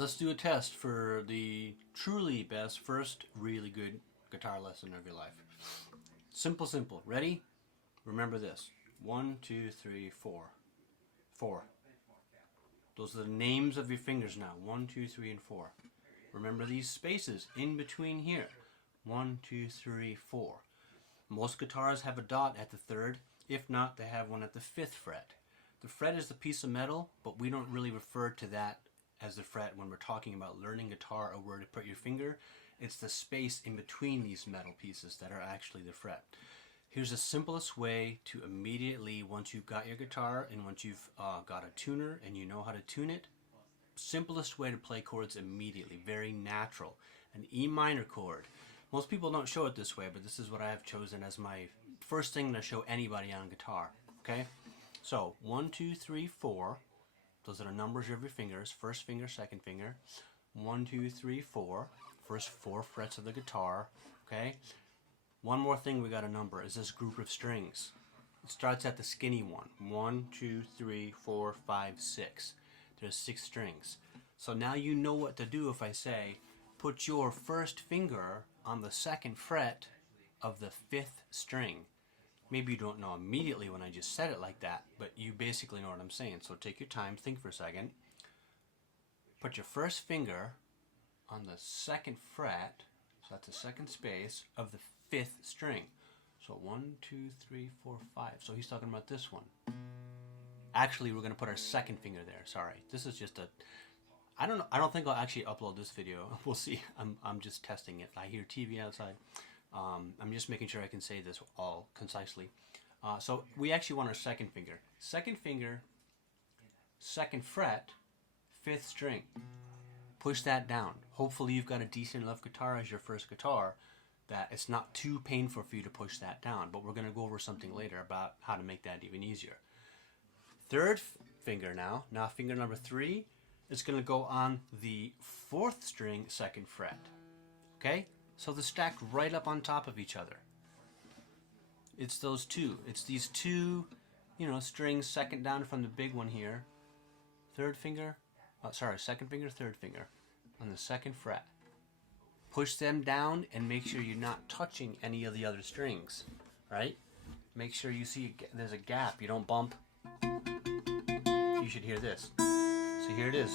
Let's do a test for the truly best first really good guitar lesson of your life. Simple, simple. Ready? Remember this. 1, 2, 3, 4. 4. Those are the names of your fingers now. 1, 2, 3, and 4. Remember these spaces in between here. 1, 2, 3, 4. Most guitars have a dot at the 3rd. If not, they have one at the 5th fret. The fret is the piece of metal, but we don't really refer to that as the fret when we're talking about learning guitar or where to put your finger. It's the space in between these metal pieces that are actually the fret. Here's the simplest way to immediately, once you've got your guitar and once you've got a tuner and you know how to tune it, simplest way to play chords immediately, very natural. An E minor chord. Most people don't show it this way, but this is what I have chosen as my first thing to show anybody on guitar. Okay? So 1, 2, 3, 4. Those are the numbers of your fingers. First finger, second finger. 1, 2, 3, 4. First 4 frets of the guitar. Okay? One more thing we got to number is this group of strings. It starts at the skinny one. 1, 2, 3, 4, 5, 6. There's 6 strings. So now you know what to do if I say, put your first finger on the 2nd fret of the 5th string. Maybe you don't know immediately when I just said it like that, but you basically know what I'm saying. So take your time, think for a second. Put your first finger on the 2nd fret, so that's the 2nd space, of the 5th string. So 1, 2, 3, 4, 5. So he's talking about this one. Actually, we're going to put our 2nd finger there. Sorry. This is just a... I don't think I'll actually upload this video. We'll see. I'm just testing it. I hear TV outside. I'm just making sure I can say this all concisely. So we actually want our 2nd finger. 2nd finger, 2nd fret, 5th string. Push that down. Hopefully you've got a decent enough guitar as your first guitar that it's not too painful for you to push that down. But we're going to go over something later about how to make that even easier. 3rd finger now finger number 3, is going to go on the 4th string, 2nd fret. Okay? So they're stacked right up on top of each other. It's those two. It's these two, strings, 2nd down from the big one here. 2nd finger, 2nd finger, 3rd finger on the 2nd fret. Push them down and make sure you're not touching any of the other strings, right? Make sure you see there's a gap. You don't bump. You should hear this. So here it is.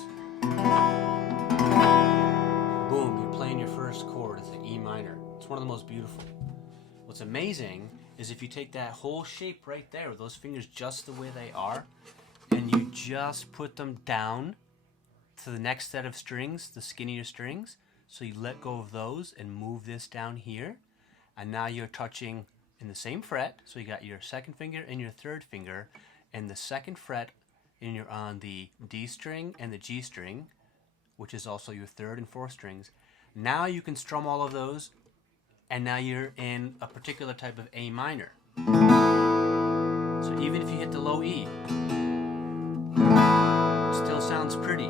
Boom, you're playing your first chord. It's the E minor. It's one of the most beautiful. What's amazing is if you take that whole shape right there, with those fingers just the way they are, and you just put them down to the next set of strings, the skinnier strings, so you let go of those and move this down here, and now you're touching in the same fret, so you got your 2nd finger and your 3rd finger, and the 2nd fret, and you're on the D string and the G string, which is also your 3rd and 4th strings. Now you can strum all of those, and now you're in a particular type of A minor. So even if you hit the low E, it still sounds pretty.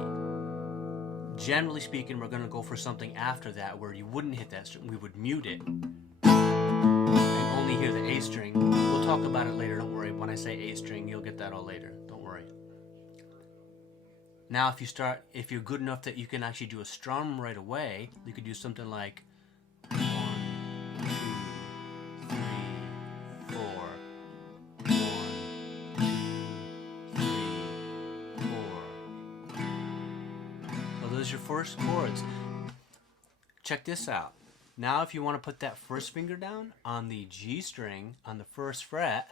Generally speaking, we're going to go for something after that where you wouldn't hit that string. We would mute it and only hear the A string. We'll talk about it later, don't worry. When I say A string, you'll get that all later. Don't worry. Now if you're good enough that you can actually do a strum right away, you could do something like 1, 2, 3, 4, 1, 2, 3, 4. So those are your first chords. Check this out. Now if you want to put that first finger down on the G string on the 1st fret,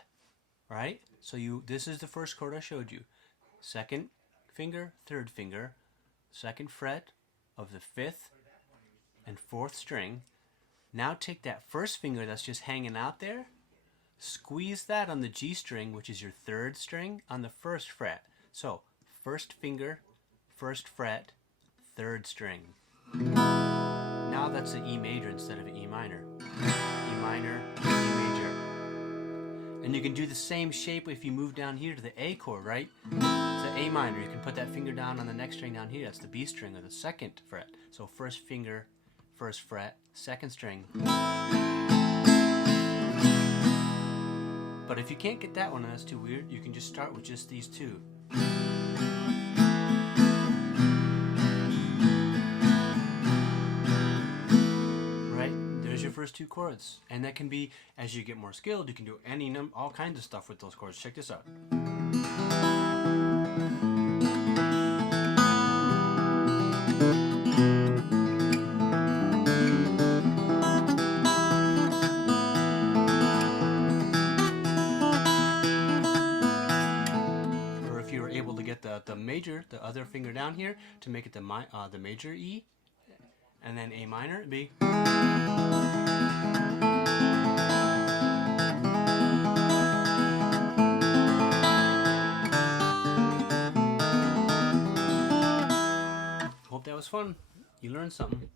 right? So this is the first chord I showed you. 2nd finger, 3rd finger, 2nd fret of the 5th and 4th string. Now take that first finger that's just hanging out there, squeeze that on the G string, which is your 3rd string, on the 1st fret. So 1st finger, 1st fret, 3rd string. Now that's an E major instead of an E minor. E minor, E major. And you can do the same shape if you move down here to the A chord, right? A minor, you can put that finger down on the next string down here. That's the B string or the 2nd fret. So 1st finger, 1st fret, 2nd string. But if you can't get that one, and that's too weird, you can just start with just these two. first two chords. And that can be, as you get more skilled, you can do all kinds of stuff with those chords. Check this out. Or if you were able to get the major, the other finger down here, to make it the major E, and then A minor, it'd be. Hope that was fun. You learned something.